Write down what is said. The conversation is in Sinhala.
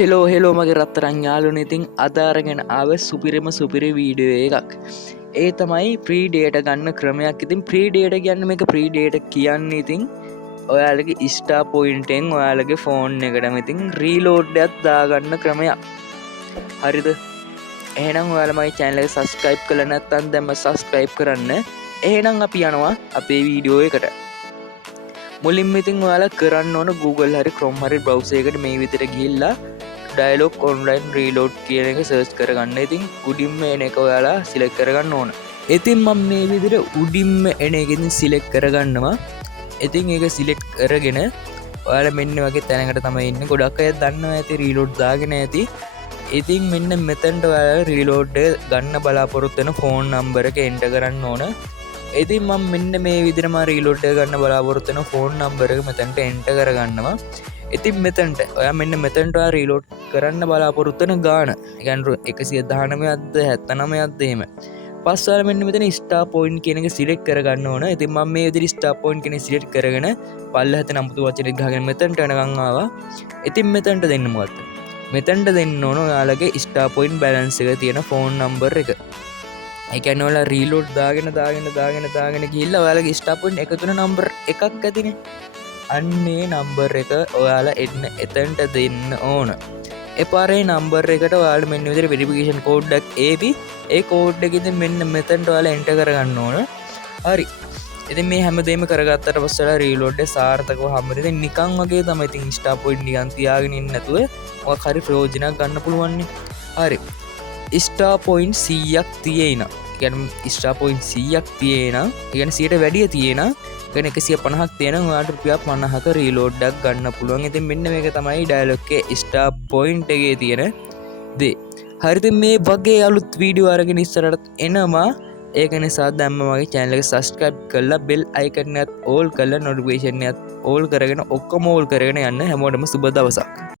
හෙලෝ මගේ රත්තරන් යාළුවනේ. ඉතින් අද අරගෙන ආව සුපිරිම සුපිරි වීඩියෝ එකක්. ඒ තමයි ප්‍රී ඩේටා ගන්න ක්‍රමයක්. ඉතින් ප්‍රී ඩේටා කියන්නේ මේක ප්‍රී ඩේටා කියන්නේ ඉතින් ඔයාලගේ ස්ටාර් පොයින්ට් එකෙන් ඔයාලගේ ෆෝන් එකටම ඉතින් රීලෝඩ් එකක් දාගන්න ක්‍රමයක්. හරිද? එහෙනම් ඔයාලා මගේ channel එක subscribe කරලා නැත්නම් දැන්ම subscribe කරන්න. එහෙනම් අපි යනවා අපේ වීඩියෝ එකට. මුලින්ම ඉතින් ඔයාලා කරන්න ඕන Google හරි Chrome හරි browser එකට මේ විදිහට ගිහිල්ලා dialog online reload කියන එක search කරගන්න. ඉතින් උඩින්ම එන එක ඔයාලා select කරගන්න ඕන. ඉතින් මම මේ විදිහට උඩින්ම එන එකෙන් select කරගන්නවා. ඉතින් ඒක select කරගෙන ඔයාලා මෙන්න වගේ තැනකට තමයි ඉන්නේ. ගොඩක් අය දන්නවා ඇති reload දාගෙන ඇති. ඉතින් මෙන්න මෙතනට ඔයාලා reload ගන්න බලාපොරොත්තු වෙන phone number එක enter කරන්න ඕන. ඉතින් මම මෙන්න මේ විදිහටම reload එක ගන්න බලාපොරොත්තු වෙන phone number එක මෙතනට enter කරගන්නවා. ඉතින් මෙතනට ඔයා මෙන්න මෙතනට ඔයා reload කරන්න බලාපොරොත්තු වෙන ගාන. ඒ කියන්නේ 119ක්ද 79ක්ද එහෙම. පස්සේ ඔයාලා මෙන්න මෙතන star point කියන එක select කරගන්න ඕන. ඉතින් මම මේ විදිහට star point කියන එක select කරගෙන පල්ලෙහාට නම්බුතු වචනේ ගහගෙන මෙතනට යනකම් ආවා. ඉතින් මෙතනට දෙන්න මොකද්ද? මෙතනට දෙන්න ඕන ඔයාලගේ star point balance එක තියෙන phone number එක. ඒ කියන්නේ ඔයාලා reload දාගෙන ගිහිල්ලා ඔයාලගේ star point එක තුන number එකක් ඇතිනේ. අන්නේ number එක ඔයාලා එන්න එතනට දෙන්න ඕන. ඒ පාරේ number එකට ඔයාලා මෙන්න විදිහට verification code එකක් ඒවි. ඒ code එක ඉතින් මෙන්න මෙතනට ඔයාලා enter කරගන්න ඕන. හරි. ඉතින් මේ හැමදේම කරගත්තට පස්සේ ඔයාලා reload එක සාර්ථකව හම්බෙන්න. ඉතින් නිකන් වගේ තමයි ඉතින් star point නිකන් තියාගෙන ඉන්න නැතුව මොකක් හරි ප්‍රයෝජනයක් ගන්න පුළුවන් නේ. හරි. star point 100ක් තියෙන. කියන්නේ star point 100ක් තියෙන. ඒ කියන්නේ 100ට වැඩිය තියෙන. ගැන 150ක් තියෙන ඔයාලට රුපියල් 50ක රීලෝඩ් එකක් ගන්න පුළුවන්. ඉතින් මෙන්න මේක තමයි ඩයලොග් එකේ ස්ටාර් පොයින්ට් එකේ තියෙන දේ. හරිද? මේ වගේ අලුත් වීඩියෝ අරගෙන ඉස්සරහට එනවා. ඒක නිසා දැම්ම මගේ channel එක subscribe කරලා bell icon එකත් all කරලා notification එකත් all කරගෙන ඔක්කොම all කරගෙන යන්න. හැමෝටම සුබ දවසක්.